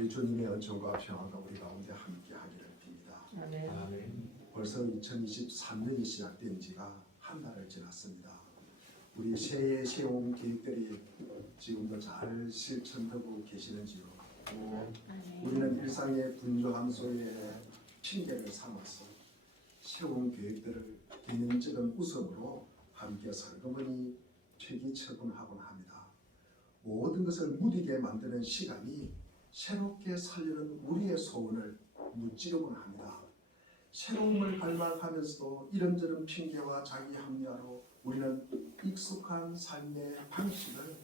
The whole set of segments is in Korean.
우리 주님의 은총과 평화가 우리 가운데 함께하기를 빕니다. 아멘. 벌써 2023년이 시작된 지가 한 달을 지났습니다. 우리 새해 세운 계획들이 지금도 잘 실천되고 계시는지요? 우리는 일상의 분주함 속에 핑계를 삼아서 세운 계획들을 개념적인 웃음으로 함께 설거머니 퇴기처분하곤 합니다. 모든 것을 무디게 만드는 시간이 새롭게 살려는 우리의 소원을 무찌르곤 합니다. 새로움을 갈망하면서도 이런저런 핑계와 자기 합리화로 우리는 익숙한 삶의 방식을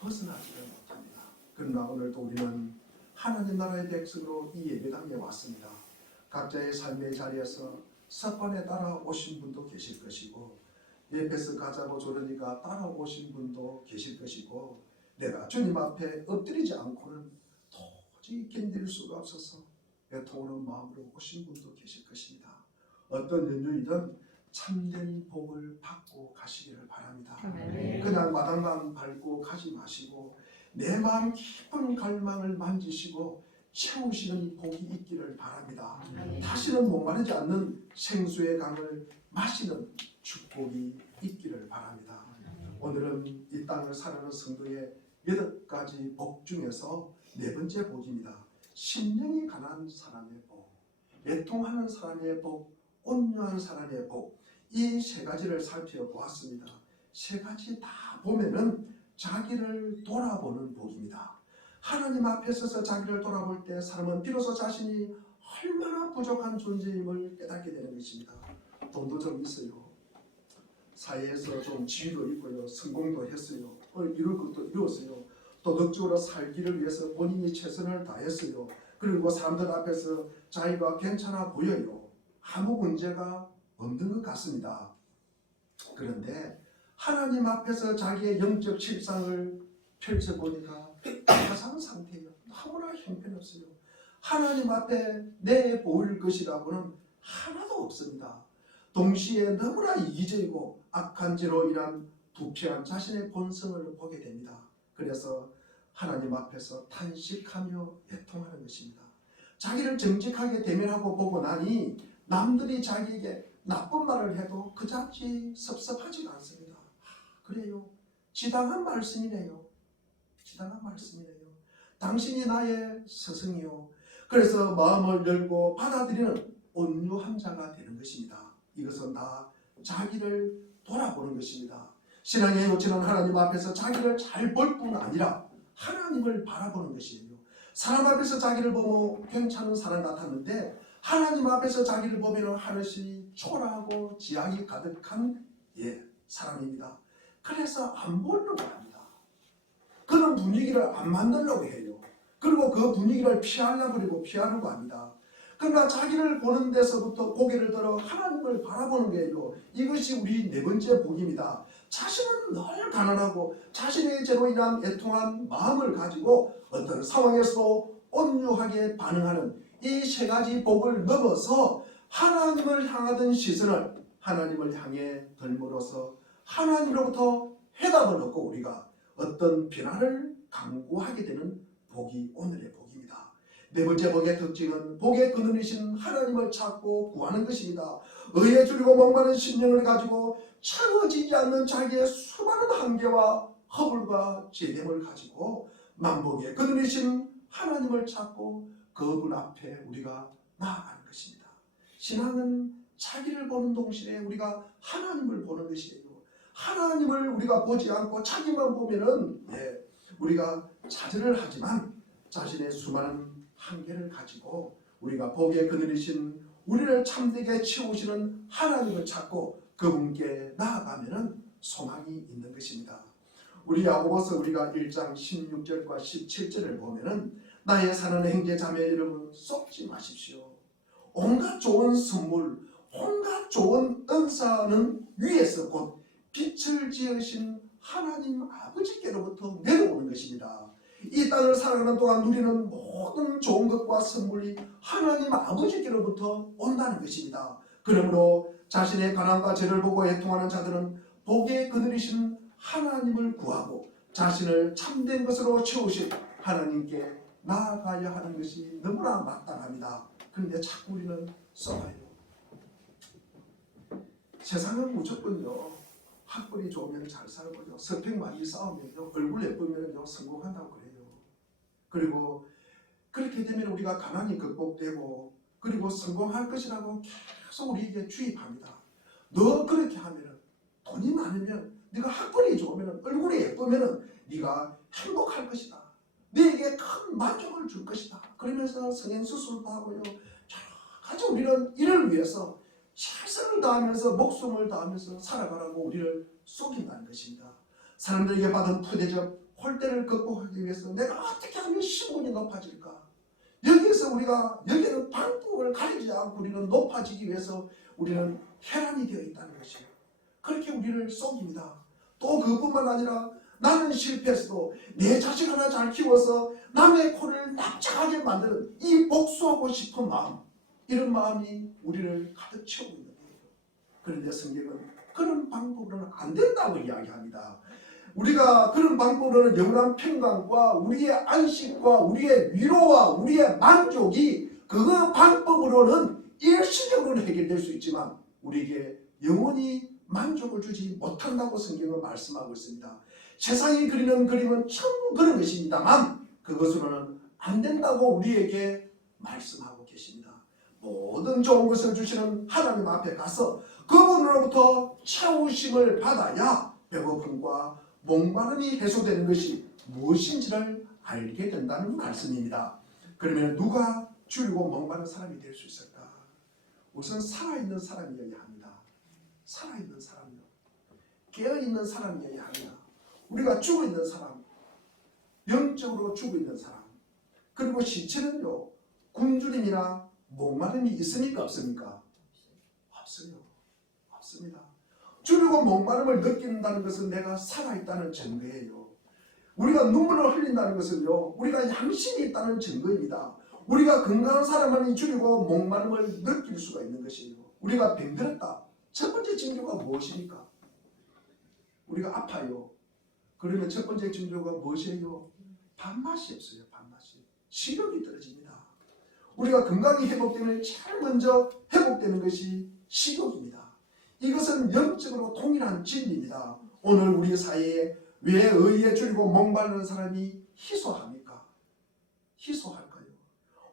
벗어나지를 못합니다. 그러나 오늘도 우리는 하나님 나라의 백성으로 이 예배당에 왔습니다. 각자의 삶의 자리에서 습관에 따라 오신 분도 계실 것이고 예배서 가자고 저러니까 따라오신 분도 계실 것이고 내가 주님 앞에 엎드리지 않고는 도저히 견딜 수가 없어서 애통하는 마음으로 오신 분도 계실 것입니다. 어떤 연유이든 참된 복을 받고 가시기를 바랍니다. 그냥 마당만 밟고 가지 마시고 내 마음 깊은 갈망을 만지시고 채우시는 복이 있기를 바랍니다. 다시는 목마르지 않는 생수의 강을 마시는 축복이 있기를 바랍니다. 오늘은 이 땅을 살아가는 성도의 8가지 복 중에서 4번째 복입니다. 심령이 가난한 사람의 복, 애통하는 사람의 복, 온유한 사람의 복, 이 3가지를 살펴보았습니다. 3가지 다 보면은 자기를 돌아보는 복입니다. 하나님 앞에 서서 자기를 돌아볼 때 사람은 비로소 자신이 얼마나 부족한 존재임을 깨닫게 되는 것입니다. 돈도 좀 있어요. 사회에서 좀 지위도 있고요. 성공도 했어요. 이룰 것도 이루었어요. 도덕적으로 살기를 위해서 본인이 최선을 다했어요. 그리고 사람들 앞에서 자기가 괜찮아 보여요. 아무 문제가 없는 것 같습니다. 그런데 하나님 앞에서 자기의 영적 실상을 펼쳐보니까 가상 상태예요. 너무나 형편없어요. 하나님 앞에 내 보일 것이라고는 하나도 없습니다. 동시에 너무나 이기적이고 악한 죄로 인한 부패한 자신의 본성을 보게 됩니다. 그래서 하나님 앞에서 탄식하며 애통하는 것입니다. 자기를 정직하게 대면하고 보고 나니 남들이 자기에게 나쁜 말을 해도 그다지 섭섭하지가 않습니다. 그래요. 지당한 말씀이네요. 지당한 말씀이네요. 당신이 나의 스승이요. 그래서 마음을 열고 받아들이는 온유한 자가 되는 것입니다. 이것은 다 자기를 돌아보는 것입니다. 신앙의 요체는 하나님 앞에서 자기를 잘 볼 뿐 아니라 하나님을 바라보는 것이에요. 사람 앞에서 자기를 보면 괜찮은 사람 같았는데 하나님 앞에서 자기를 보면 하늘이 초라하고 지향이 가득한 사람입니다. 그래서 안 보려고 합니다. 그런 분위기를 안 만들려고 해요. 그리고 그 분위기를 피하려고 합니다. 그러나 자기를 보는 데서부터 고개를 들어 하나님을 바라보는 거예요. 이것이 우리 4번째 복입니다. 자신은 늘 가난하고 자신의 죄로 인한 애통한 마음을 가지고 어떤 상황에서도 온유하게 반응하는 이 3가지 복을 넘어서 하나님을 향하던 시선을 하나님을 향해 덜므로써 하나님으로부터 해답을 얻고 우리가 어떤 변화를 강구하게 되는 복이 오늘의 복입니다. 4번째 복의 특징은 복의 근원이신 하나님을 찾고 구하는 것입니다. 의에 줄이고 목마른 심령을 가지고 채워지지 않는 자기의 수많은 한계와 허물과 죄됨을 가지고 만복의 근원이신 하나님을 찾고 그분 앞에 우리가 나아가는 것입니다. 신앙은 자기를 보는 동시에 우리가 하나님을 보는 것이에요. 하나님을 우리가 보지 않고 자기만 보면은 우리가 좌절을 하지만 자신의 수많은 한계를 가지고 우리가 복의 그늘이신 우리를 참되게 채우시는 하나님을 찾고 그분께 나아가면은 소망이 있는 것입니다. 우리 야고보서 우리가 1장 16절과 17절을 보면은 나의 사는 형제 자매 여러분 쏟지 마십시오. 온갖 좋은 선물, 온갖 좋은 은사는 위에서 곧 빛을 지으신 하나님 아버지께로부터 내려오는 것입니다. 이 땅을 살아가는 동안 누리는 모든 좋은 것과 선물이 하나님 아버지께로부터 온다는 것입니다. 그러므로 자신의 가난과 죄를 보고 애통하는 자들은 복의 그늘이신 하나님을 구하고 자신을 참된 것으로 채우신 하나님께 나아가야 하는 것이 너무나 마땅합니다. 그런데 자꾸 우리는 썩어요. 세상은 무조건요, 학벌이 좋으면 잘 살고요, 스펙 많이 쌓으면요, 얼굴 예쁘면요 성공한다고 그래요. 그리고 그렇게 되면 우리가 가난이 극복되고 그리고 성공할 것이라고 계속 우리에게 주입합니다. 너 그렇게 하면은, 돈이 많으면, 네가 학벌이 좋으면, 얼굴이 예쁘면은 네가 행복할 것이다, 너에게 큰 만족을 줄 것이다, 그러면서 성형수술도 하고요, 여러 가지 우리는 이를 위해서 최선을 다하면서 목숨을 다하면서 살아가라고 우리를 속인다는 것입니다. 사람들에게 받은 푸대접 홀대를 극복하기 위해서 내가 어떻게 하면 신분이 높아질까, 여기에서 우리가, 여기는 방법을 가리지 않고 우리는 높아지기 위해서 우리는 혈안이 되어 있다는 것이에요. 그렇게 우리를 속입니다. 또 그뿐만 아니라 나는 실패했어도 내 자식 하나 잘 키워서 남의 코를 납작하게 만드는 이 복수하고 싶은 마음, 이런 마음이 우리를 가득 채우고 있는 거예요. 그런데 성경은 그런 방법으로는 안 된다고 이야기합니다. 우리가 그런 방법으로는 영원한 평강과 우리의 안식과 우리의 위로와 우리의 만족이 그 방법으로는 일시적으로 해결될 수 있지만 우리에게 영원히 만족을 주지 못한다고 성경은 말씀하고 있습니다. 세상이 그리는 그림은 전부 그런 것입니다만 그것으로는 안 된다고 우리에게 말씀하고 계십니다. 모든 좋은 것을 주시는 하나님 앞에 가서 그분으로부터 채우심을 받아야 배고픔과 목마름이 해소되는 것이 무엇인지를 알게 된다는 말씀입니다. 그러면 누가 줄이고 목마른 사람이 될 수 있을까? 우선 살아있는 사람이어야 합니다. 살아있는 사람이요, 깨어있는 사람이어야 합니다. 우리가 죽어있는 사람, 영적으로 죽어있는 사람, 그리고 시체는요 굶주림이나 목마름이 있습니까 없습니까? 없어요. 없습니다. 줄이고 목마름을 느낀다는 것은 내가 살아있다는 증거예요. 우리가 눈물을 흘린다는 것은요 우리가 양심이 있다는 증거입니다. 우리가 건강한 사람만이 줄이고 목마름을 느낄 수가 있는 것이에요. 우리가 병들었다, 첫 번째 징조가 무엇입니까? 우리가 아파요. 그러면 첫 번째 징조가 무엇이에요? 밥맛이 없어요. 밥맛이. 식욕이 떨어집니다. 우리가 건강이 회복되면 제일 먼저 회복되는 것이 식욕입니다. 이것은 영적으로 동일한 진리입니다. 오늘 우리 사회에 왜 의에 줄이고 목마르는 사람이 희소합니까? 희소할까요?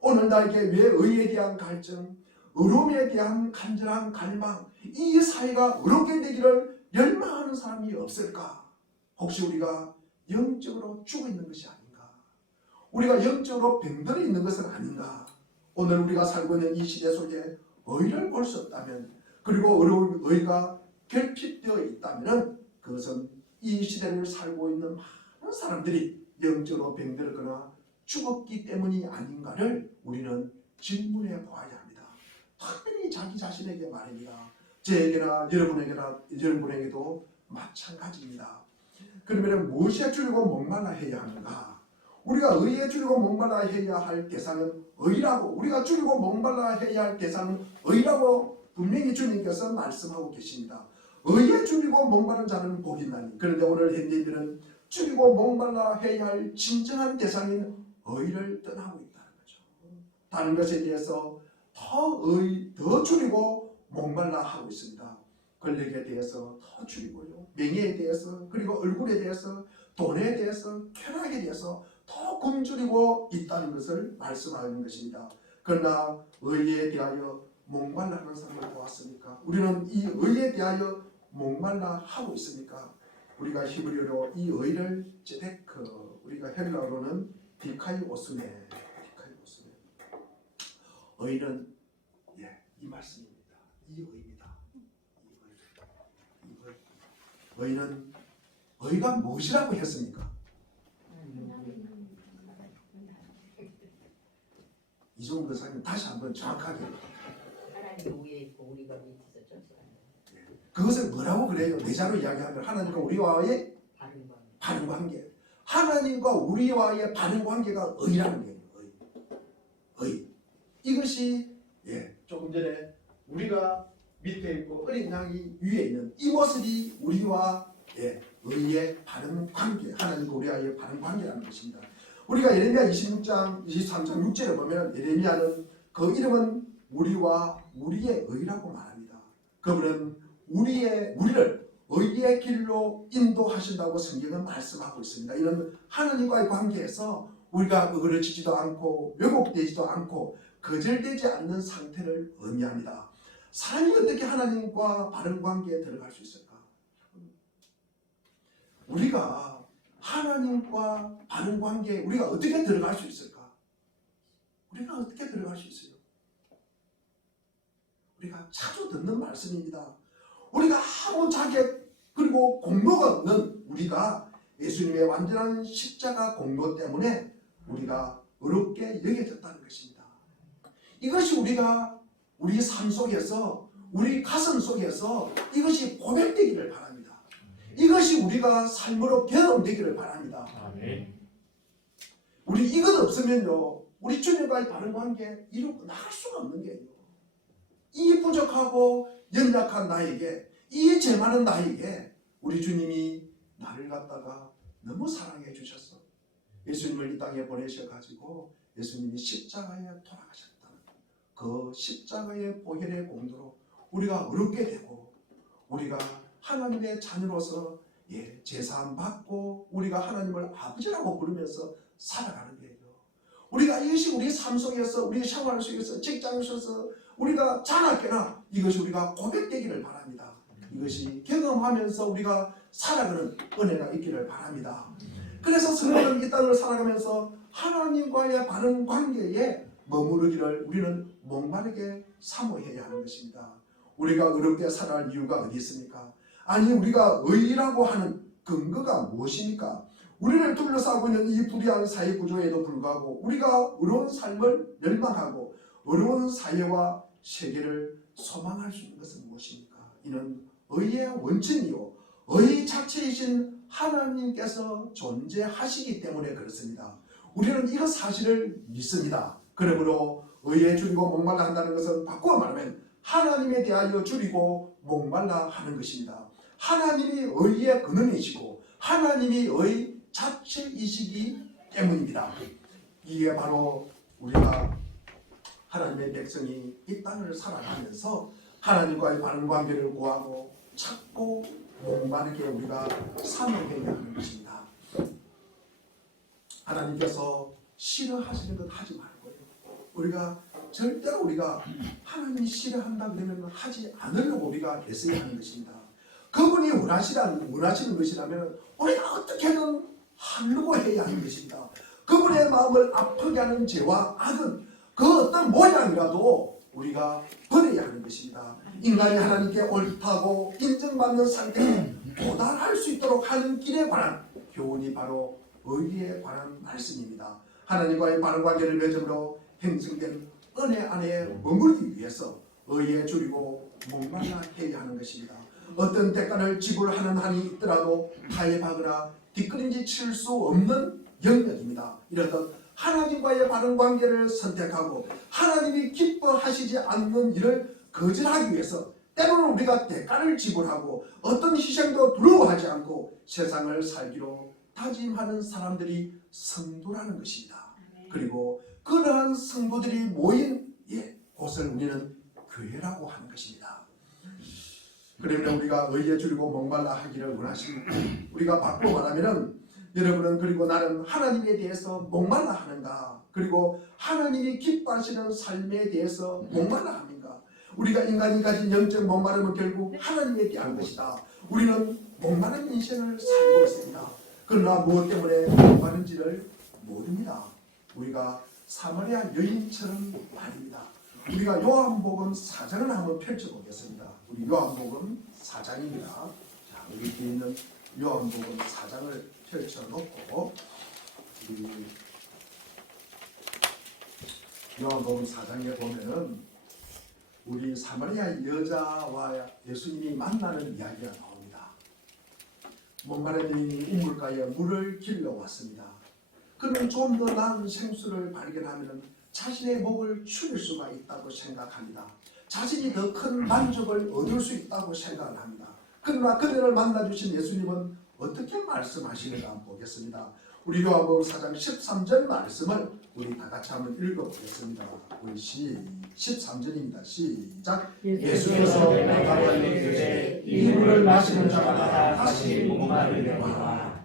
오늘 나에게 왜 의에 대한 갈증, 의로움에 대한 간절한 갈망, 이 사회가 의롭게 되기를 열망하는 사람이 없을까? 혹시 우리가 영적으로 죽어 있는 것이 아닌가? 우리가 영적으로 병들어 있는 것은 아닌가? 오늘 우리가 살고 있는 이 시대 속에 의를 볼 수 없다면, 그리고 의가 결핍되어 있다면 그것은 이 시대를 살고 있는 많은 사람들이 영적으로 병들었거나 죽었기 때문이 아닌가를 우리는 질문해 보아야 합니다. 특별히 자기 자신에게 말입니다. 저에게나 여러분에게도 마찬가지입니다. 그러면 무엇에 줄이고 목말라 해야 하는가? 우리가 의에 줄이고 목말라 해야 할 대상은 의라고, 우리가 줄이고 목말라 해야 할 대상은 의라고 분명히 주님께서 말씀하고 계십니다. 의에 줄이고 목마른 자는 복이 있나니. 그런데 오늘 현대인들은 줄이고 목말라 해야 할 진정한 대상인 의를 떠나고 있다는 거죠. 다른 것에 대해서 더 줄이고 목말라 하고 있습니다. 권력에 대해서 더 줄이고요, 명예에 대해서, 그리고 얼굴에 대해서, 돈에 대해서, 쾌락에 대해서 더 굶주리고 있다는 것을 말씀하는 것입니다. 그러나 의에 대하여 목말라하는 사람을 보았습니까? 우리는 이 의에 대하여 목말라 하고 있습니까? 우리가 히브리어로 이 의를 제데크, 우리가 헬라어로는 디카이오스네, 의는 이 말씀입니다. 이 의입니다. 의는, 의가 무엇이라고 했습니까? 이종훈 교사님 다시 한번 정확하게. 하나님 위에 있고 우리가 밑에서 쫓아간다. 그것을 뭐라고 그래요? 내자로 이야기하면 하나님과 우리와의 바른 관계. 하나님과 우리와의 바른 관계가 의라는 거예요. 의. 이것이 조금 전에 우리가 밑에 있고 어린 양이 위에 있는 이 모습이 우리와 의의 바른 관계, 하나님과 우리와의 바른 관계라는 것입니다. 우리가 예레미야 26장 23장 6절에 보면 예레미야는 그 이름은 우리와 우리의 의라고 말합니다. 그분은 우리를 의의 길로 인도하신다고 성경은 말씀하고 있습니다. 이는 하나님과의 관계에서 우리가 그르치지도 않고 왜곡되지도 않고 거절되지 않는 상태를 의미합니다. 사람이 어떻게 하나님과 바른 관계에 들어갈 수 있을까? 우리가 하나님과 바른 관계에 우리가 어떻게 들어갈 수 있을까? 우리가 어떻게 들어갈 수 있어요? 우리가 자주 듣는 말씀입니다. 우리가 아무 자격 그리고 공로가 없는 우리가 예수님의 완전한 십자가 공로 때문에 우리가 어렵게 여겨졌다는 것입니다. 이것이 우리가 우리 삶 속에서 우리 가슴 속에서 이것이 고백되기를 바랍니다. 이것이 우리가 삶으로 경험되기를 바랍니다. 아멘. 우리 이것 없으면요 우리 주님과의 바른 관계 이루고 나갈 수가 없는 게요. 이 부족하고 연약한 나에게 이 죄 많은 나에게 우리 주님이 나를 갖다가 너무 사랑해 주셨어. 예수님을 이 땅에 보내셔가지고 예수님이 십자가에 돌아가셨다는 그 십자가의 보혈의 공로로 우리가 어렵게 되고 우리가 하나님의 자녀로서 제사함 받고 우리가 하나님을 아버지라고 부르면서 살아가는 거예요. 우리가 이것이 우리 삶 속에서 우리 생활 속에서 직장 속에서 우리가 자나깨나 이것이 우리가 고백되기를 바랍니다. 이것이 경험하면서 우리가 살아가는 은혜가 있기를 바랍니다. 그래서 성도는 이 땅을 살아가면서 하나님과의 바른 관계에 머무르기를 우리는 목마르게 사모해야 하는 것입니다. 우리가 어렵게 살아갈 이유가 어디 있습니까? 아니 우리가 의라고 하는 근거가 무엇입니까? 우리를 둘러싸고 있는 이 불의한 사회 구조에도 불구하고 우리가 어려운 삶을 멸망하고 어려운 사회와 세계를 소망할 수 있는 것은 무엇입니까? 이는 의의 원천이요 의 자체이신 하나님께서 존재하시기 때문에 그렇습니다. 우리는 이런 사실을 믿습니다. 그러므로 의에 줄이고 목말라 한다는 것은 바꾸어 말하면 하나님에 대하여 줄이고 목말라 하는 것입니다. 하나님이 의의 근원이시고 하나님이 의 자체이시기 때문입니다. 이게 바로 우리가 하나님의 백성이 이 땅을 살아가면서 하나님과의 바른 관계를 구하고 찾고 목마르게 우리가 사모해야 하는 것입니다. 하나님께서 싫어하시는 것 하지 말고요. 우리가 절대로 우리가 하나님이 싫어한다 그러면 하지 않으려고 우리가 애써야 하는 것입니다. 그분이 원하시는 것이라면 우리가 어떻게든 하려고 해야 하는 것입니다. 그분의 마음을 아프게 하는 죄와 악은 그 어떤 모양이라도 우리가 버려야 하는 것입니다. 인간이 하나님께 옳다고 인정받는 상태에 도달할 수 있도록 하는 길에 관한 교훈이 바로 의리에 관한 말씀입니다. 하나님과의 바른 관계를 맺음으로 형성된 은혜 안에 머물기 위해서 의에 줄이고 목말라 해야 하는 것입니다. 어떤 대가를 지불하는 한이 있더라도 타협하거나 뒷걸음질 칠 수 없는 영역입니다. 이러던 하나님과의 바른 관계를 선택하고 하나님이 기뻐하시지 않는 일을 거절하기 위해서 때로는 우리가 대가를 지불하고 어떤 희생도 두려워하지 않고 세상을 살기로 다짐하는 사람들이 성도라는 것입니다. 그리고 그러한 성도들이 모인 곳을 우리는 교회라고 하는 것입니다. 그러면 우리가 의에 줄이고 목말라 하기를 원하십니까? 우리가 바꾸어 말하면은 여러분은 그리고 나는 하나님에 대해서 목말라 하는가? 그리고 하나님이 기뻐하시는 삶에 대해서 목말라 합니까? 우리가 인간이 가진 영적 목마름은 결국 하나님에 대한 것이다. 우리는 목마른 인생을 살고 있습니다. 그러나 무엇 때문에 목마른지를 모릅니다. 우리가 사마리아 여인처럼 말입니다. 우리가 요한복음 4장을 한번 펼쳐보겠습니다. 우리 요한복음 4장입니다. 자, 우리 뒤에 있는 요한복음 4장을 펼쳐놓고 우리 요한복음 4장에 보면은 우리 사마리아 여자와 예수님이 만나는 이야기가 나옵니다. 목마른 여인이 우물가에 물을 길러 왔습니다. 그는 좀 더 나은 생수를 발견하면 자신의 목을 추릴 수가 있다고 생각합니다. 자신이 더 큰 만족을 얻을 수 있다고 생각을 합니다. 그러나 그들을 만나주신 예수님은 어떻게 말씀하시는가 한번 보겠습니다. 우리 요한복음 4장 13절 말씀을 우리 다 같이 한번 읽어보겠습니다. 우리 13절입니다. 시작. 예수께서 대답하여 이르시되 이 물을 마시는 자마다 다시 목마르려니와.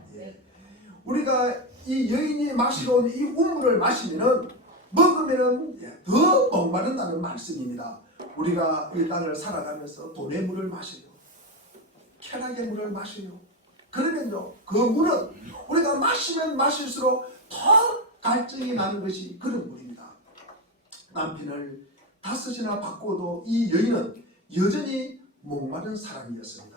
우리가 이 여인이 마시러 온 이 우물을 마시면은 먹으면은 더 목마른다는 말씀입니다. 우리가 이 땅을 살아가면서 돈의 물을 마셔요. 쾌락의 물을 마셔요. 그러면요, 그 물은 우리가 마시면 마실수록 더 갈증이 나는 것이 그런 물입니다. 남편을 5이나 바꿔도 이 여인은 여전히 목마른 사람이었습니다.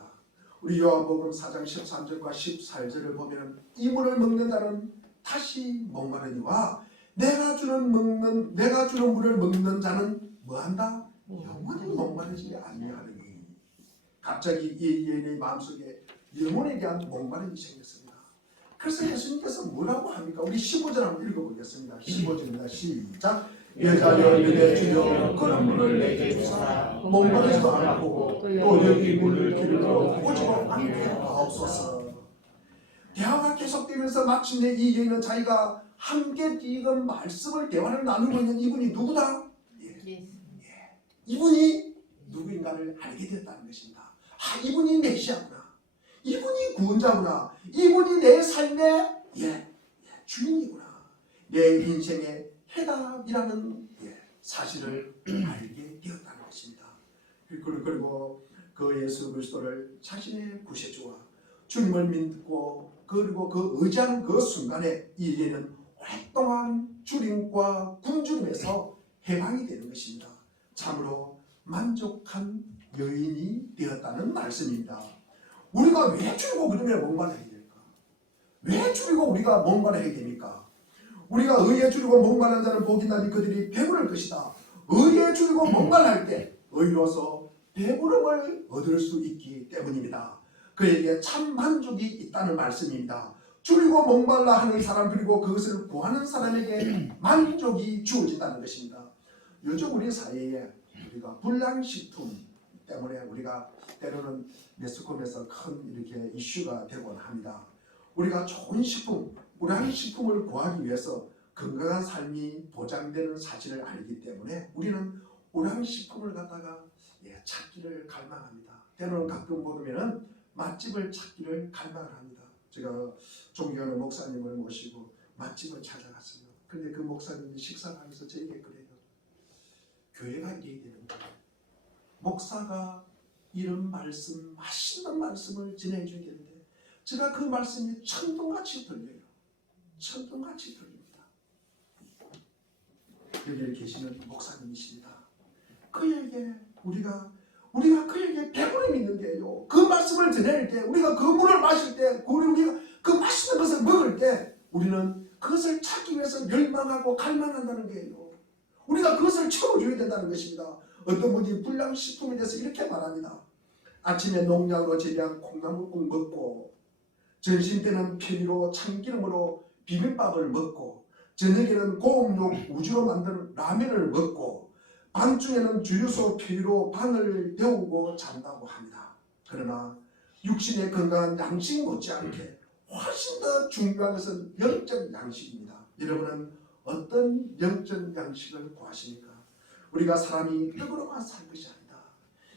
우리 요한복음 4장 13절과 14절을 보면 이 물을 먹는 자는 다시 목마르니와 내가 주는 물을 먹는 자는 뭐한다? 영원히 목마르지 아니하느니. 갑자기 이 여인의 마음속에 영혼에 대한 목마름이 생겼습니다. 그래서 예수님께서 뭐라고 합니까? 우리 15절 한번 읽어보겠습니다. 15절입니다. 시작. 여자여 이르되 주여 그런 물을 내게 주사 목마르지도 않고 또 여기 물을 길러 오지도 않게 하옵소서. 대화가 계속되면서 마침내 이 여인은 자기가 함께 지금 말씀을 대화를 나누고 있는 이분이 누구다? 이분이 누구인가를 알게 되었다는 것입니다. 아, 이분이 메시아구나. 이분이 구원자구나. 이분이 내 삶의 주인이구나. 내 인생의 해답이라는 사실을 알게 되었다는 것입니다. 그리고 그 예수 그리스도를 자신의 구세주와 주님을 믿고 그리고 그 의지하는 그 순간에 이 여인은 오랫동안 주님과 굶주림에서 해방이 되는 것입니다. 참으로 만족한 여인이 되었다는 말씀입니다. 우리가 왜 줄이고 그러면 목말라야 될까? 왜 줄이고 우리가 목말라야 됩니까? 우리가 의에 줄이고 목마른 자는 복이 나니 그들이 배부를 것이다. 의에 줄이고 목말랄 때 의로서 배부름을 얻을 수 있기 때문입니다. 그에게 참 만족이 있다는 말씀입니다. 줄이고 목말라 하는 사람 그리고 그것을 구하는 사람에게 만족이 주어진다는 것입니다. 요즘 우리 사회에 우리가 불량식품 때문에 우리가 때로는 매스컴에서 큰 이렇게 이슈가 되곤 합니다. 우리가 좋은 식품, 우량한 식품을 구하기 위해서 건강한 삶이 보장되는 사실을 알기 때문에 우리는 우량한 식품을 갖다가 찾기를 갈망합니다. 때로는 가끔 보면은 맛집을 찾기를 갈망을 합니다. 제가 존경하는 목사님을 모시고 맛집을 찾아갔어요. 근데 그 목사님이 식사를 하면서 저에게 그래요. 교회가 이래야 되는 거예요. 목사가 이런 말씀, 맛있는 말씀을 전해줘야 되는데 제가 그 말씀이 천둥같이 들려요. 천둥같이 들립니다. 여기에 계시는 목사님이십니다. 그에게 우리가 그에게 배부름이 있는데요. 그 말씀을 전할 때 우리가 그 물을 마실 때 우리가 그 맛있는 것을 먹을 때 우리는 그것을 찾기 위해서 열망하고 갈망한다는 거예요. 우리가 그것을 채워줘야 된다는 것입니다. 어떤 분이 불량식품에 대해서 이렇게 말합니다. 아침에 농약으로 재배한 콩나물국 먹고 점심 때는 편의로 참기름으로 비빔밥을 먹고 저녁에는 고음육 우주로 만든 라면을 먹고 밤중에는 주유소 편의로 방을 데우고 잔다고 합니다. 그러나 육신의 건강한 양식 못지않게 훨씬 더 중요한 것은 영적 양식입니다. 여러분은 어떤 영적 양식을 구하십니까? 우리가 사람이 떡으로만 살 것이 아니다.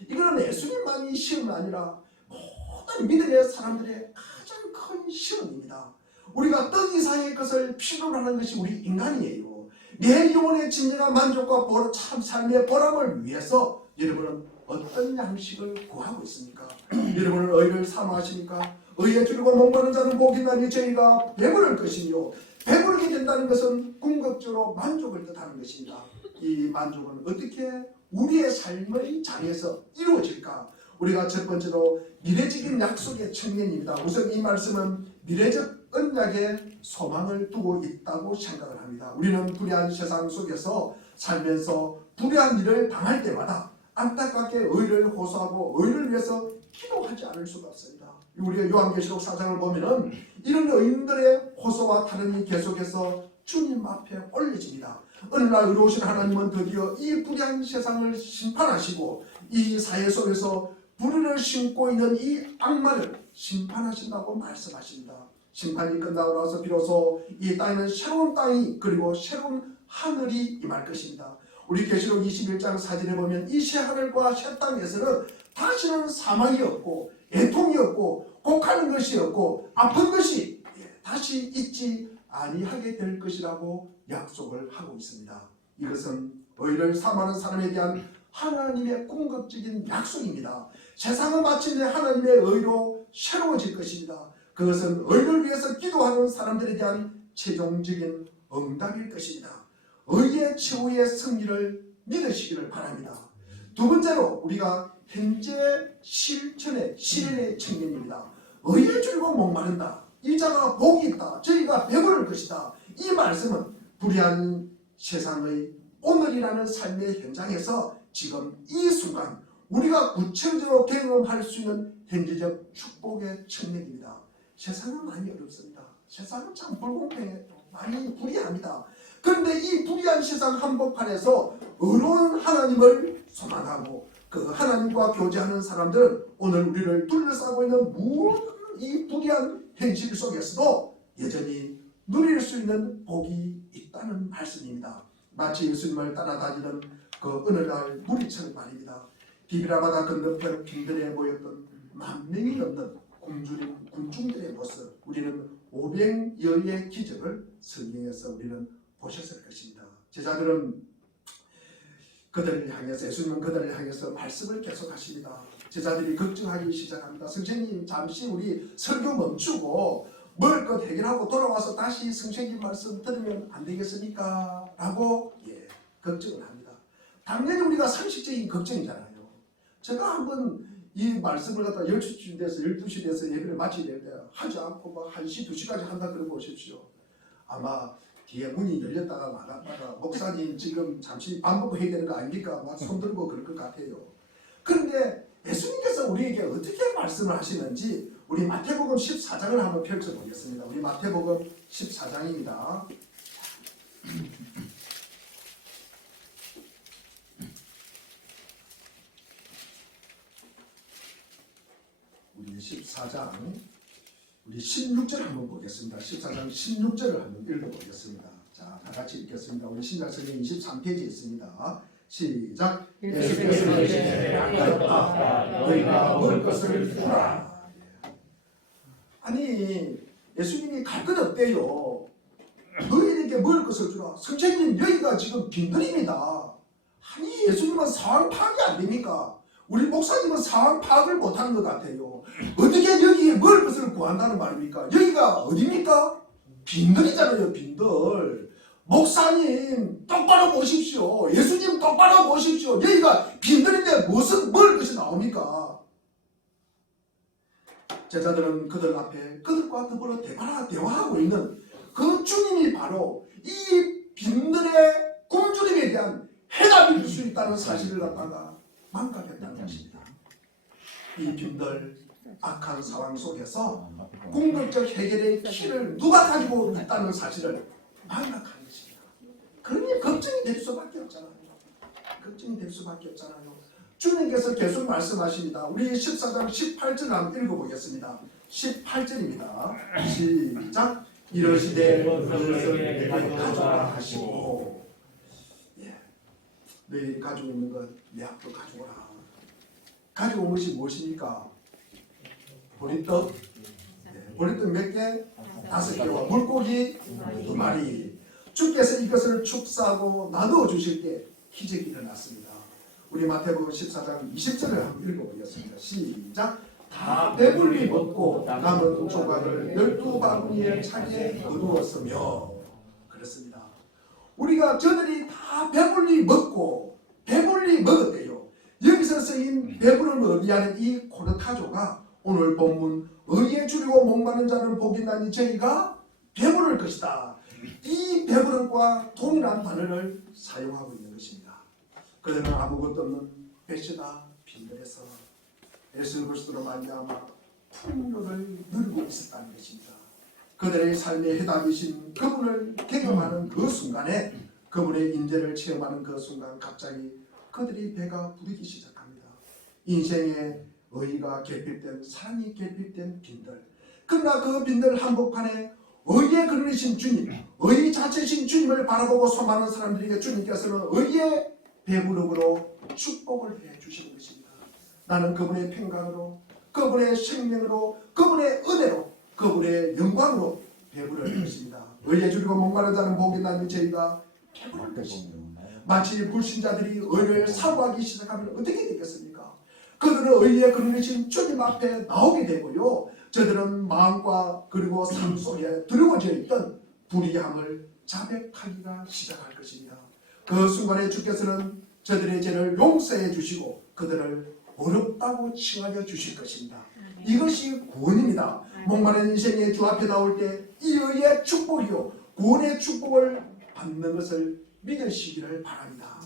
이거는 예수님만이 시험이 아니라 모든 믿음의 사람들의 가장 큰 시험입니다. 우리가 떡 이상의 것을 필요로 하는 것이 우리 인간이에요. 내 영혼의 진정한 만족과 참 삶의 보람을 위해서 여러분은 어떤 양식을 구하고 있습니까? 여러분은 의를 사모하십니까? 의에 줄이고 목마른 자는 복이 나니 저희가 배부를 것이며 배부르게 된다는 것은 궁극적으로 만족을 뜻하는 것입니다. 이 만족은 어떻게 우리의 삶의 장에서 이루어질까? 우리가 첫 번째로 미래적인 약속의 청년입니다. 우선 이 말씀은 미래적 언약에 소망을 두고 있다고 생각을 합니다. 우리는 불의한 세상 속에서 살면서 불의한 일을 당할 때마다 안타깝게 의를 호소하고 의를 위해서 기도하지 않을 수가 없습니다. 우리가 요한계시록 4장을 보면은 이런 의인들의 호소와 탄원이 계속해서 주님 앞에 올려집니다. 어느 날 의로우신 하나님은 드디어 이 불의한 세상을 심판하시고 이 사회 속에서 불의를 심고 있는 이 악마를 심판하신다고 말씀하십니다. 심판이 끝나고 나서 비로소 이 땅에는 새로운 땅이 그리고 새로운 하늘이 임할 것입니다. 우리 계시록 21장 사진에 보면 이 새 하늘과 새 땅에서는 다시는 사망이 없고 애통이 없고 곡하는 것이 없고 아픈 것이 다시 있지 아니하게 될 것이라고 약속을 하고 있습니다. 이것은 의를 사모하는 사람에 대한 하나님의 궁극적인 약속입니다. 세상은 마침내 하나님의 의로 새로워질 것입니다. 그것은 의를 위해서 기도하는 사람들에 대한 최종적인 응답일 것입니다. 의의 최후의 승리를 믿으시기를 바랍니다. 두 번째로 우리가 현재 실현의 측면입니다. 의에 줄고 목마른다. 이 자가 복이 있다. 저희가 배부를 것이다. 이 말씀은 불의한 세상의 오늘이라는 삶의 현장에서 지금 이 순간 우리가 구체적으로 경험할 수 있는 현재적 축복의 측면입니다. 세상은 많이 어렵습니다. 세상은 참 불공평해 많이 불의합니다. 그런데 이 불의한 세상 한복판에서 의로운 하나님을 소망하고 그 하나님과 교제하는 사람들은 오늘 우리를 둘러싸고 있는 모든 이 불의한 현실 속에서도 여전히 누릴 수 있는 복이 있다는 말씀입니다. 마치 예수님을 따라다니는 그 어느 날 무리처럼 말입니다. 디비라 바다 건너편 빈들에 보였던 10,000명이 넘는 군중들의 모습, 우리는 500여의 기적을 성경에서 우리는 보셨을 것입니다. 제자들은 그들을 향해서 예수님은 그들을 향해서 말씀을 계속하십니다. 제자들이 걱정하기 시작합니다. 선생님 잠시 우리 설교 멈추고 먹을 것 해결하고 돌아와서 다시 선생님 말씀 들으면 안 되겠습니까? 라고 걱정을 합니다. 당연히 우리가 상식적인 걱정이잖아요. 제가 한번 이 말씀을 갖다 10시쯤 돼서 12시 돼서 예배를 마치게 될 때 하지 않고 막 1시, 2시까지 한다 그래 보십시오. 아마 뒤에 문이 열렸다가 나갔다가 목사님 지금 잠시 밥 먹고 해야 되는 거 아닙니까? 막 손들고 그럴 것 같아요. 그런데 예수님께서 우리에게 어떻게 말씀을 하시는지 우리 마태복음 14장을 한번 펼쳐보겠습니다. 우리 마태복음 14장입니다. 우리 14장 우리 16절 한번 보겠습니다. 14장 16절을 한번 읽어보겠습니다. 자, 다 같이 읽겠습니다. 우리 신약성경 23페이지에 있습니다. 시작. 예수께서 이르시되 양식없다 너희가 먹을 것을 주라. 아니 예수님이 갈 것 없대요. 너희에게 먹을 것을 주라. 선생님 여기가 지금 빈들입니다. 아니 예수님은 상황 파악이 안 됩니까? 우리 목사님은 상황 파악을 못하는 것 같아요. 어떻게 여기에 먹을 것을 구한다는 말입니까? 여기가 어디입니까? 빈들이잖아요. 빈들. 목사님 똑바로 보십시오. 예수님 똑바로 보십시오. 여기가 빈들인데 무슨 먹을 것이 나옵니까? 제자들은 그들 앞에 그들과 더불어 대화하고 있는 그 주님이 바로 이 빈들의 굶주림에 대한 해답일 수 있다는 사실을 갖다가 망각했다는 것입니다. 이 빈들 악한 상황 속에서 궁극적 해결의 키를 누가 가지고 있다는 사실을 망각한 것입니다. 그러니 걱정이 될 수밖에 없잖아요. 걱정이 될 수밖에 없잖아요. 주님께서 계속 말씀하십니다. 우리 14장 18절 한번 읽어보겠습니다. 18절입니다. 시작. 이러시되 그것을 가져오라 하시고 너희 가지고 있는 것 내 앞으로 가져오라. 가지고 온 것이 무엇입니까? 보리떡 보리떡 몇 개? 5개와 물고기 2마리. 주께서 이것을 축사하고 나누어 주실 때 기적이 일어났습니다. 우리 마태복음 14장 20절을 한번 읽어보겠습니다. 시작. 다 배불리 먹고 남은 조각을 12바구니에 차게 거두었으며. 그렇습니다. 우리가 저들이 다 배불리 먹고 배불리 먹었대요. 여기서 쓰인 배부름을 위하는 이 코르타조가 오늘 본문 의에 줄이고 목마른 자는 복이 나니 저희가 배부를 것이다. 이 배부름과 동일한 단어를 사용하고 있는 것입니다. 그들은 아무것도 없는 배시다 빈들에서 예수 그리스도로 말미암아 풍요를 누리고 있었다는 것입니다. 그들의 삶의 해답이신 그분을 경험하는 그 순간에 그분의 인재를 체험하는 그 순간 갑자기 그들이 배가 부르기 시작합니다. 인생의 의의가 결핍된 사랑이 결핍된 빈들 그러나 그 빈들 한복판에 의의 그늘이신 주님, 의 자체이신 주님을 바라보고 소망하는 사람들에게 주님께서는 의의 배부름으로 축복을 해 주시는 것입니다. 나는 그분의 평강으로, 그분의 생명으로, 그분의 은혜로, 그분의 영광으로 배부를 것입니다. 의에 줄이고 목마른 자는 복이 나는 저희가 배부를 것입니다. 마치 불신자들이 의를 사모하기 시작하면 어떻게 되겠습니까? 그들은 의의 그늘이신 주님 앞에 나오게 되고요, 저들은 마음과 그리고 삶 속에 두려워져 있던 불의함을 자백하기가 시작할 것입니다. 그 순간에 주께서는 저들의 죄를 용서해 주시고 그들을 어렵다고 칭하여 주실 것입니다. 이것이 구원입니다. 목마른 인생의 주 앞에 나올 때 이 의의 축복이요 구원의 축복을 받는 것을 믿으시기를 바랍니다.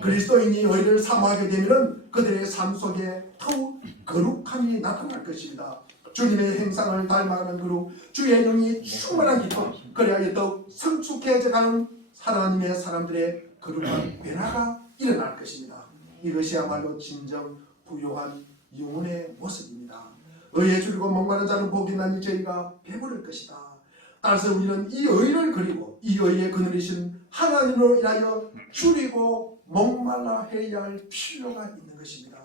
그리스도인이 의를 사모하게 되면 그들의 삶 속에 더욱 거룩함이 나타날 것입니다. 주님의 행상을 닮아가는 그룹, 주의 영이 충만한 기쁨, 그래야 더욱 성숙해져가는 하나님의 사람들의 거룩한 변화가 일어날 것입니다. 이것이야말로 진정 부요한 영혼의 모습입니다. 의에 줄이고 목마른 자는 복이 나니 저희가 배부를 것이다. 따라서 우리는 이 의를 그리고 이 의에 그늘이신 하나님으로 인하여 줄이고 목말라 해야 할 필요가 있는 것입니다.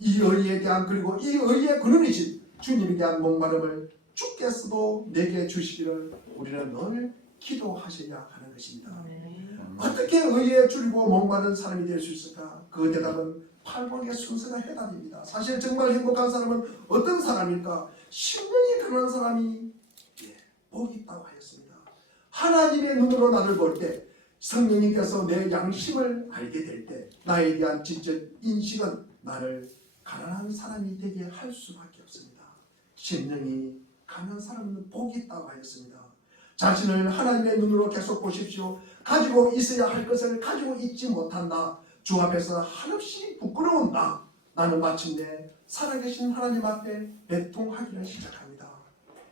이 의에 대한 그리고 이 의에 그늘이신 주님에 대한 목마름을 주께서도 내게 주시기를 우리는 늘 기도하셔야 하는 것입니다. 어떻게 의에 줄이고 목마른 사람이 될 수 있을까? 그 대답은 팔복의 순서가 해답입니다. 사실 정말 행복한 사람은 어떤 사람일까? 심령이 가난한 사람이 복이 있다고 하였습니다. 하나님의 눈으로 나를 볼 때, 성령님께서 내 양심을 알게 될 때, 나에 대한 진짜 인식은 나를 가난한 사람이 되게 할 수밖에 없습니다. 심령이 가난한 사람은 복이 있다고 하였습니다. 자신을 하나님의 눈으로 계속 보십시오. 가지고 있어야 할 것을 가지고 있지 못한 나, 주 앞에서 한없이 부끄러운 나, 나는 마침내 살아계신 하나님 앞에 애통하기를 시작합니다.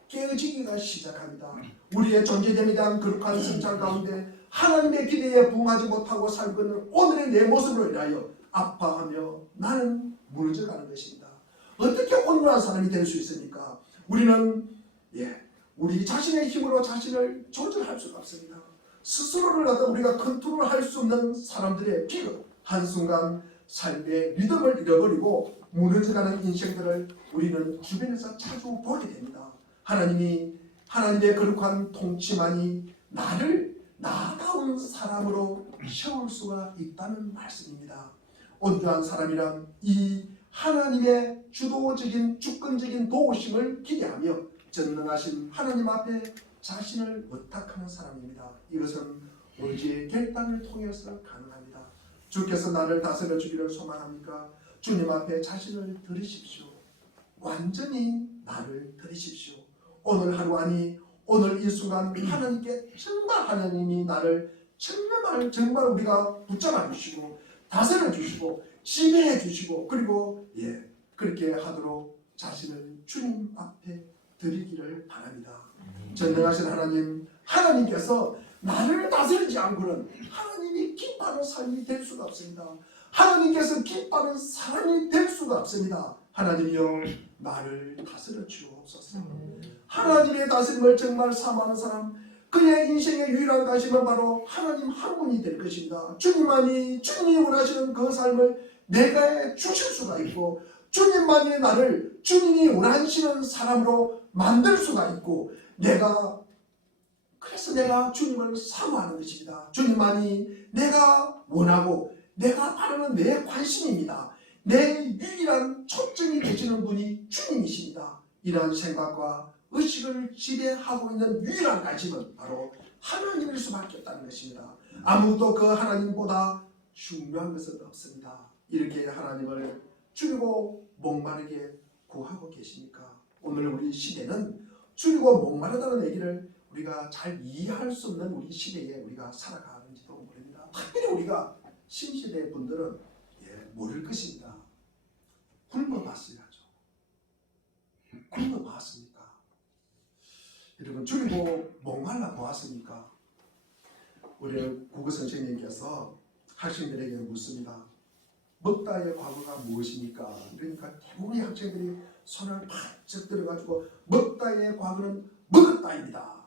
깨어지기가 시작합니다. 우리의 존재됨에 대한 거룩한 성찰 가운데 하나님의 기대에 부응하지 못하고 살고 있는 오늘의 내 모습으로 인하여 아파하며 나는 무너져가는 것입니다. 어떻게 온유한 사람이 될 수 있습니까? 우리는 우리 자신의 힘으로 자신을 조절할 수가 없습니다. 스스로를 갖다 우리가 컨트롤할 수 없는 사람들의 비극, 한순간 삶의 리듬을 잃어버리고 무너져가는 인생들을 우리는 주변에서 자주 보게 됩니다. 하나님의 거룩한 통치만이 나를 나다운 사람으로 세울 수가 있다는 말씀입니다. 온유한 사람이란 이 하나님의 주도적인 주권적인 도우심을 기대하며 전능하신 하나님 앞에 자신을 의탁하는 사람입니다. 이것은 의지의 결단을 통해서 가능합니다. 주께서 나를 다스려 주기를 소망합니까? 주님 앞에 자신을 드리십시오. 완전히 나를 드리십시오. 오늘 하루 아니 오늘 이 순간 하나님께 정말 하나님이 나를 정말 우리가 붙잡아 주시고 다스려 주시고 지배해 주시고 그리고 그렇게 하도록 자신을 주님 앞에 드리기를 바랍니다. 전능하신 하나님께서 나를 다스리지 않고는 하나님이 기뻐하는 삶이 될 수가 없습니다. 하나님께서 기뻐하는 사람이 될 수가 없습니다. 하나님이여 나를 다스려 주옵소서. 하나님의 다스림을 정말 사모하는 사람, 그의 인생의 유일한 가심은 바로 하나님 한 분이 될 것입니다. 주님이 원하시는 그 삶을 내가 주실 수가 있고 주님만이 나를 주님이 원하시는 사람으로 만들 수가 있고 그래서 내가 주님을 사모하는 것입니다. 주님만이 내가 원하고 내가 바라는 내 관심입니다. 내 유일한 초점이 되시는 분이 주님이십니다. 이러한 생각과 의식을 지배하고 있는 유일한 관심은 바로 하나님일 수밖에 없다는 것입니다. 아무도 그 하나님보다 중요한 것은 없습니다. 이렇게 하나님을 줄이고 목마르게 구하고 계십니까? 오늘 우리 시대는 줄이고 목마르다는 얘기를 우리가 잘 이해할 수 없는 우리 시대에 우리가 살아가는지도 모릅니다. 특별히 우리가 신시대 분들은 모를 것입니다. 굶어봤어야죠. 굶어봤습니까? 여러분 줄이고 목말라 보았습니까? 우리 국어 선생님께서 학생들에게 묻습니다. 먹다의 과거가 무엇입니까? 그러니까 대부분의 학생들이 손을 바짝 들어가지고 먹다의 과거는 먹었다입니다.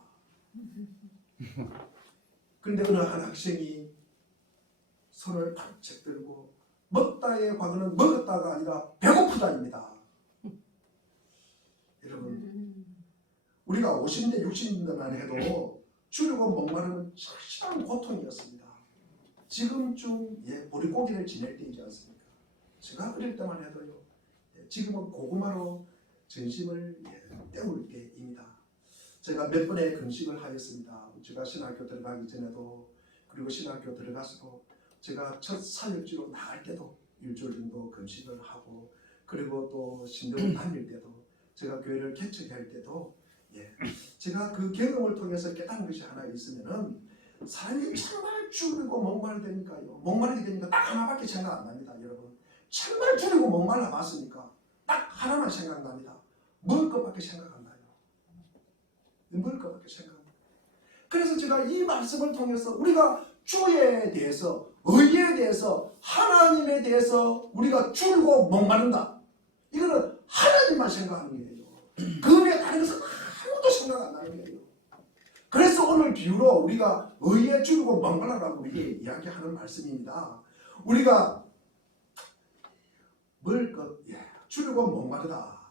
그런데 어느 한 학생이 손을 바짝 들고 먹다의 과거는 먹었다가 아니라 배고프다입니다. 여러분, 우리가 50대 60대만 해도 줄이고 목마름은 절실한 고통이었습니다. 지금쯤 보릿고기를 지낼 때이지 않습니까? 제가 어릴 때만 해도요, 지금은 고구마로 전심을 때울 때입니다. 제가 몇 번의 금식을 하였습니다. 제가 신학교 들어가기 전에도, 그리고 신학교 들어가서도, 제가 첫 사역지로 나갈 때도 일주일 정도 금식을 하고, 그리고 또 신대원 다닐 때도, 제가 교회를 개척할 때도, 제가 그 경험을 통해서 깨닫는 것이 하나 있으면은, 사람이 정말 줄이고 목마르다니까요. 목마르게 되니까 딱 하나밖에 생각 안 납니다, 여러분. 정말 줄이고 목말라 봤으니까 딱 하나만 생각납니다. 먹을 것밖에 생각 안 나요. 먹을 것밖에 생각 안 나요. 그래서 제가 이 말씀을 통해서 우리가 주에 대해서, 의에 대해서, 하나님에 대해서 우리가 줄이고 목마른다. 이거는 하나님만 생각하는 거예요. 그 외에 다른 것은 아무도 생각 안 나는 거예요. 그래서 오늘 비유로 우리가 의에 줄이고 목말라라고 우리에게 이야기하는 말씀입니다. 우리가 먹을 것, 줄이고 목마르다.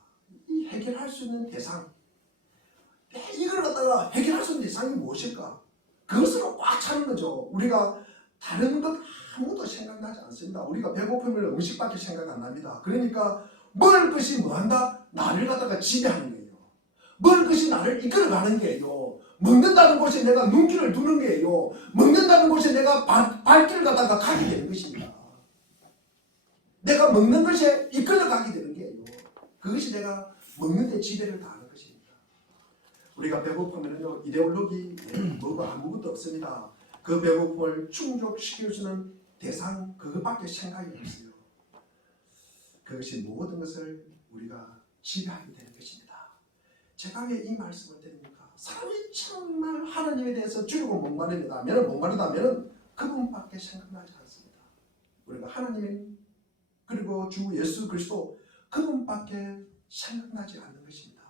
이 해결할 수 있는 대상, 이걸 갖다가 해결할 수 있는 대상이 무엇일까? 그것으로 꽉 차는 거죠. 우리가 다른 것 아무도 생각나지 않습니다. 우리가 배고프면 음식밖에 생각 안 납니다. 그러니까 먹을 것이 뭐한다? 나를 갖다가 지배하는 거예요. 먹을 것이 나를 이끌어가는 거예요. 먹는다는 곳에 내가 눈길을 두는 거예요. 먹는다는 곳에 내가 발길을 갖다가 가게 되는 것입니다. 내가 먹는 것에 이끌어가게 되는 거예요. 그것이 내가 먹는 데 지배를 다하는 것입니다. 우리가 배고프면요, 이데올로기 뭐고 아무것도 없습니다. 그 배고픔을 충족시킬 수 있는 대상 그것밖에 생각이 없어요. 그것이 모든 것을 우리가 지배하게 되는 것입니다. 제가 왜 이 말씀을 드립니까? 사람이 정말 하나님에 대해서 줄이고 목마르다면 그분밖에 생각나지 않습니다. 우리가 하나님 그리고 주 예수 그리스도 그분밖에 생각나지 않는 것입니다.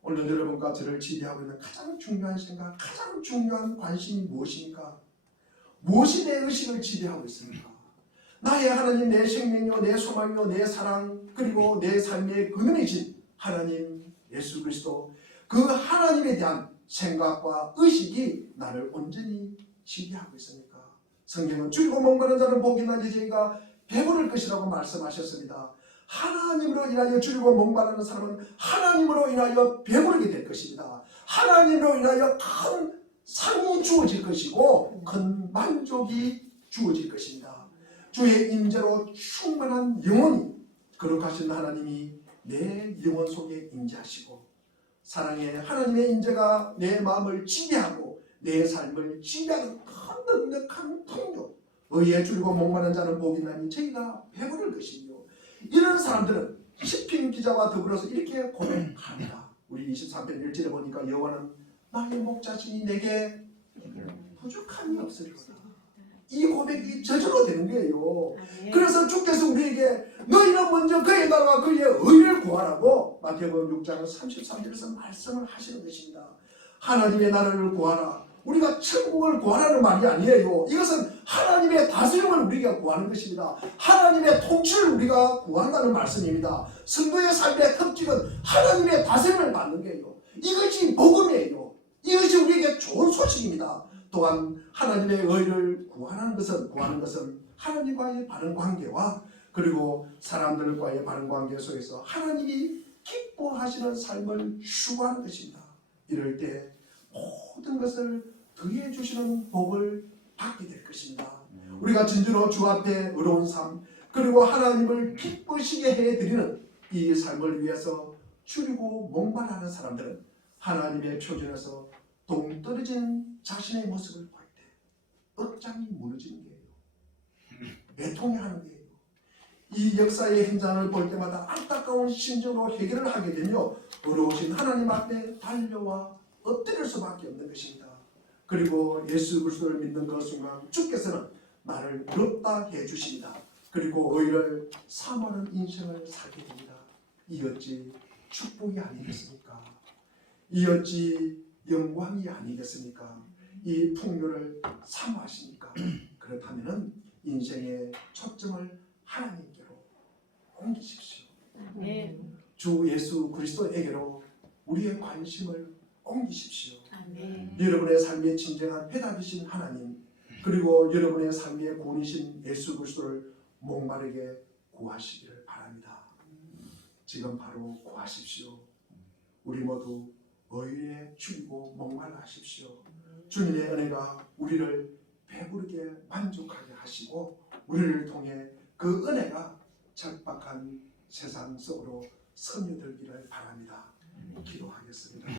오늘 여러분과 저를 지배하고 있는 가장 중요한 생각, 가장 중요한 관심이 무엇입니까? 무엇이 내 의식을 지배하고 있습니까? 나의 하나님, 내 생명이요, 내 소망이요, 내 사랑, 그리고 내 삶의 근원이신 하나님 예수 그리스도, 그 하나님에 대한 생각과 의식이 나를 온전히 지배하고 있습니까? 성경은 줄이고 목마른 자는 복이 있나니 저희가 배부를 것이라고 말씀하셨습니다. 하나님으로 인하여 줄이고 목마르는 사람은 하나님으로 인하여 배부르게 될 것입니다. 하나님으로 인하여 큰 상이 주어질 것이고 큰 만족이 주어질 것입니다. 주의 임재로 충만한 영혼이 거룩하신 하나님이 내 영혼 속에 임재하시고, 사랑의 하나님의 임재가 내 마음을 지배하고 내 삶을 지배하는 큰 넉넉한 통로, 의에 줄이고 목마른 자는 복이 있나니 저희가 배부를 것이며, 이런 사람들은 시편 기자와 더불어서 이렇게 고백합니다. 우리 23편 1절에 보니까 여호와는 나의 목자시니 내게 부족함이 없으리로다. 이 고백이 저절로 되는 거예요. 그래서 주께서 우리에게 너희는 먼저 그의 나라와 그의 의를 구하라고 마태복음 6장 33절에서 말씀을 하시는 것입니다. 하나님의 나라를 구하라. 우리가 천국을 구하라는 말이 아니에요. 이것은 하나님의 다스림을 우리가 구하는 것입니다. 하나님의 통치를 우리가 구한다는 말씀입니다. 성도의 삶의 특징은 하나님의 다스림을 받는 거예요. 이것이 복음이에요. 이것이 우리에게 좋은 소식입니다. 또한 하나님의 의를 구하는 것은 하나님과의 바른 관계와 그리고 사람들과의 바른 관계 속에서 하나님이 기뻐하시는 삶을 추구하는 것입니다. 이럴 때 모든 것을 더해 주시는 복을 받게 될 것입니다. 우리가 진주로 주 앞에 의로운 삶, 그리고 하나님을 기쁘시게 해드리는 이 삶을 위해서 줄이고 목마르는 사람들은 하나님의 표준에서 동떨어진 자신의 모습을 볼 때 억장이 무너지는 거예요. 애통해하는 거예요. 이 역사의 현장을 볼 때마다 안타까운 심정으로 해결을 하게 되며 어려우신 하나님 앞에 달려와 엎드릴 수밖에 없는 것입니다. 그리고 예수 그리스도를 믿는 그 순간 주께서는 나를 의롭다 해주십니다. 그리고 의를 사모하는 인생을 살게 됩니다. 이 어찌 축복이 아니겠습니까? 이 어찌 영광이 아니겠습니까? 이 풍요를 사모하십니까? 그렇다면 인생의 초점을 하나님께로 옮기십시오. 아멘. 주 예수 그리스도에게로 우리의 관심을 옮기십시오. 아멘. 여러분의 삶의 진정한 해답이신 하나님, 그리고 여러분의 삶의 구원이신 예수 그리스도를 목마르게 구하시기를 바랍니다. 지금 바로 구하십시오. 우리 모두 의에 죽이고 목말라 하십시오. 주님의 은혜가 우리를 배부르게 만족하게 하시고 우리를 통해 그 은혜가 절박한 세상 속으로 스며들기를 바랍니다. 기도하겠습니다.